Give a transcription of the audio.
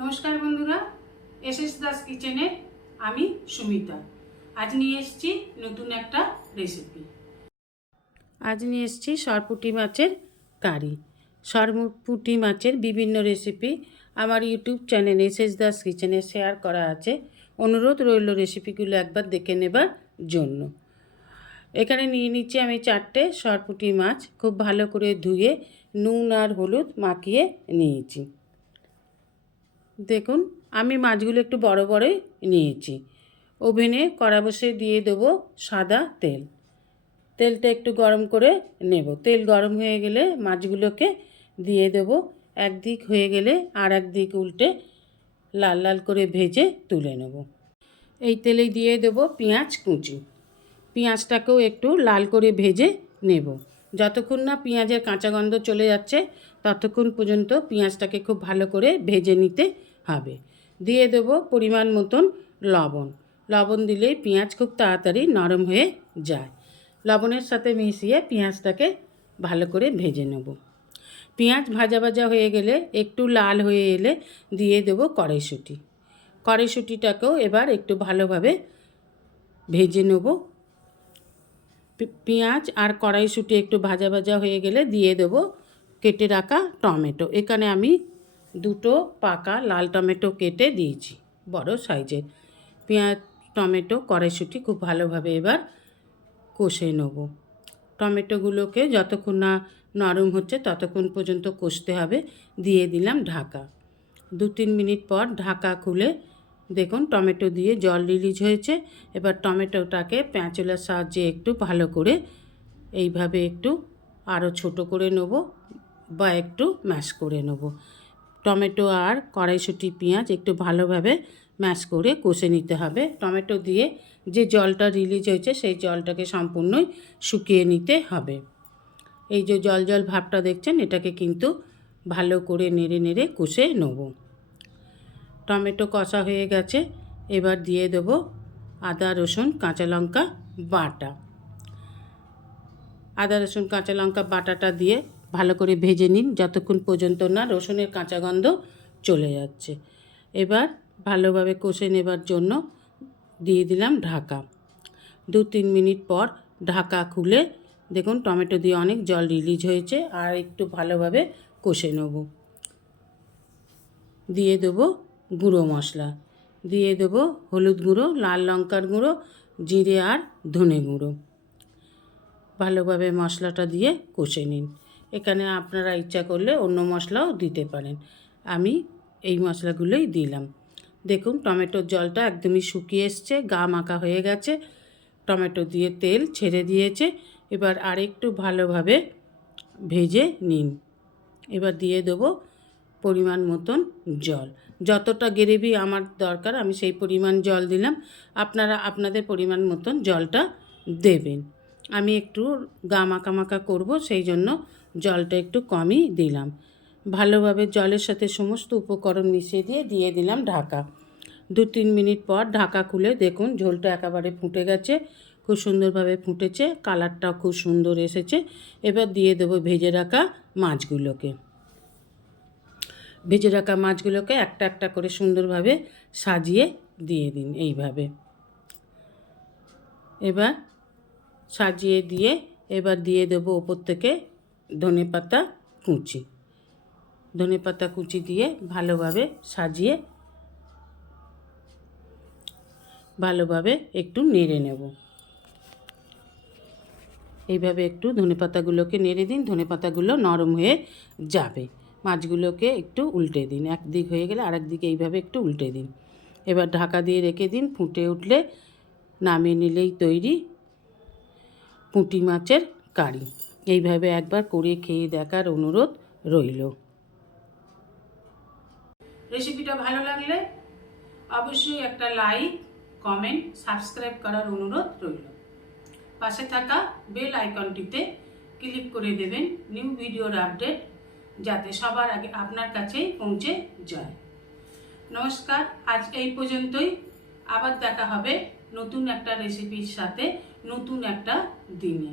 নমস্কার বন্ধুরা S S Das কিচেনে আমি সুমিতা। আজ নিয়ে এসেছি নতুন একটা রেসিপি আজ নিয়ে এসছি সরপুটি মাছের কারি। সরপুটি মাছের বিভিন্ন রেসিপি আমার YouTube channel S S Das কিচেনে শেয়ার করা আছে। অনুরোধ রইল রেসিপিগুলো একবার দেখে নেবার জন্য। এখানে নিয়ে নিচ্ছি আমি চারটে সরপুটি মাছ। খুব ভালো করে ধুয়ে নুন আর হলুদ মাখিয়ে নিয়েছি। দেখুন, আমি মাছগুলো একটু বড় বড়ই নিয়েছি। ওভেনে কড়া বসে দিয়ে দেবো সাদা তেল। তেলটা একটু গরম করে নেব। তেল গরম হয়ে গেলে মাছগুলোকে দিয়ে দেবো। একদিক হয়ে গেলে আর এক দিক উল্টে লাল লাল করে ভেজে তুলে নেব। এই তেলেই দিয়ে দেবো পেঁয়াজ কুচি। পেঁয়াজটাকেও একটু লাল করে ভেজে নেব। যতক্ষণ না পেঁয়াজের কাঁচা গন্ধ চলে যাচ্ছে, ততক্ষণ পর্যন্ত পেঁয়াজটাকে খুব ভালো করে ভেজে নিতে হবে। দিয়ে দেবো পরিমাণ মতন লবণ। লবণ দিলেই পেঁয়াজ খুব তাড়াতাড়ি নরম হয়ে যায়। লবণের সাথে মিশিয়ে পেঁয়াজটাকে ভালো করে ভেজে নেব। পেঁয়াজ ভাজা ভাজা হয়ে গেলে একটু লাল হয়ে এলে দিয়ে দেবো কড়াইশুঁটি। কড়াইশুঁটিটাকেও এবার একটু ভালোভাবে ভেজে নেব। পেঁয়াজ আর কড়াইশুঁটি একটু ভাজা ভাজা হয়ে গেলে দিয়ে দেবো কেটে রাখা টমেটো। এখানে আমি দুটো পাকা লাল টমেটো কেটে দিয়েছি, বড় সাইজের। পেঁয়াজ, টমেটো, কড়াইশুঁটি খুব ভালোভাবে এবার কষে নেব। টমেটোগুলোকে যতক্ষণ না নরম হচ্ছে ততক্ষণ পর্যন্ত কষতে হবে, দিয়ে দিলাম ঢাকা। দু তিন মিনিট পর ঢাকা খুলে দেখুন টমেটো দিয়ে জল রিলিজ হয়েছে। এবার টমেটোটাকে প্যাঁচলার সাহায্যে একটু ভালো করে এইভাবে একটু আরও ছোট করে নেব বা একটু ম্যাশ করে নেব। টমেটো আর কড়াইশুঁটি পেঁয়াজ একটু ভালোভাবে ম্যাশ করে কষে নিতে হবে। টমেটো দিয়ে যে জলটা রিলিজ হয়েছে, সেই জলটাকে সম্পূর্ণই শুকিয়ে নিতে হবে। এই যে জল জল ভাবটা দেখছেন, এটাকে কিন্তু ভালো করে নেড়ে নেড়ে কষে নেব। টমেটো কষা হয়ে গেছে, এবার দিয়ে দেবো আদা, রসুন, কাঁচা লঙ্কা বাটা। আদা, রসুন, কাঁচা লঙ্কা বাটাটা দিয়ে ভালো করে ভেজে নিন, যতক্ষণ পর্যন্ত না রসুনের কাঁচা গন্ধ চলে যাচ্ছে। এবার ভালোভাবে কষে নেবার জন্য দিয়ে দিলাম ঢাকা। দু তিন মিনিট পর ঢাকা খুলে দেখুন টমেটো দিয়ে অনেক জল রিলিজ হয়েছে, আর একটু ভালোভাবে কষে নেব। দিয়ে দেবো গুঁড়ো মশলা। দিয়ে দেবো হলুদ গুঁড়ো, লাল লঙ্কার গুঁড়ো, জিরে আর ধনে গুঁড়ো। ভালোভাবে মশলাটা দিয়ে কষে নিন। এখানে আপনারা ইচ্ছা করলে অন্য মশলাও দিতে পারেন। আমি এই মশলাগুলোই দিলাম। দেখুন, টমেটোর জলটা একদমই শুকিয়ে এসছে, গা মাখা হয়ে গেছে। টমেটো দিয়ে তেল ছেড়ে দিয়েছে। এবার আরেকটু ভালোভাবে ভেজে নিন। এবার দিয়ে দেবো পরিমাণ মতন জল। যতটা গ্রেভি আমার দরকার, আমি সেই পরিমাণ জল দিলাম। আপনারা আপনাদের পরিমাণ মতন জলটা দেবেন। আমি একটু গা মাখা করব, সেই জন্য জলটা একটু কমই দিলাম। ভালোভাবে জলের সাথে সমস্ত উপকরণ মিশিয়ে দিয়ে দিয়ে দিলাম ঢাকা। দু তিন মিনিট পর ঢাকা খুলে দেখুন ঝোলটা একেবারে ফুটে গেছে, খুব সুন্দরভাবে ফুটেছে, কালারটাও খুব সুন্দর এসেছে। এবার দিয়ে দেবো ভেজে রাখা মাছগুলোকে। ভেজে রাখা মাছগুলোকে একটা একটা করে সুন্দরভাবে সাজিয়ে দিয়ে দিন এইভাবে। এবার সাজিয়ে দিয়ে, এবার দিয়ে দেবো ওপর থেকে ধনে পাতা কুচি। ধনে পাতা কুচি দিয়ে ভালোভাবে সাজিয়ে ভালোভাবে একটু নেড়ে নেব। এইভাবে একটু ধনে পাতাগুলোকে নেড়ে দিন, ধনে পাতাগুলো নরম হয়ে যাবে। মাছগুলোকে একটু উল্টে দিন, একদিক হয়ে গেলে আরেক দিকে এইভাবে একটু উল্টে দিন। এবার ঢাকা দিয়ে রেখে দিন, ফুটে উঠলে নামিয়ে নিলেই তৈরি পুঁটি মাছের কারি। এইভাবে একবার করে খেয়ে দেখার অনুরোধ রইল। রেসিপিটা ভালো লাগলে অবশ্যই একটা লাইক কমেন্ট সাবস্ক্রাইব করার অনুরোধ রইল। পাশে থাকা বেল আইকনটিতে ক্লিক করে দেবেন নিউ ভিডিওর আপডেট যাতে সবার আগে আপনার কাছেই পৌঁছে যায়। নমস্কার আজ এই পর্যন্তই। আবার দেখা হবে নতুন একটা রেসিপির সাথে নতুন একটা দিনে।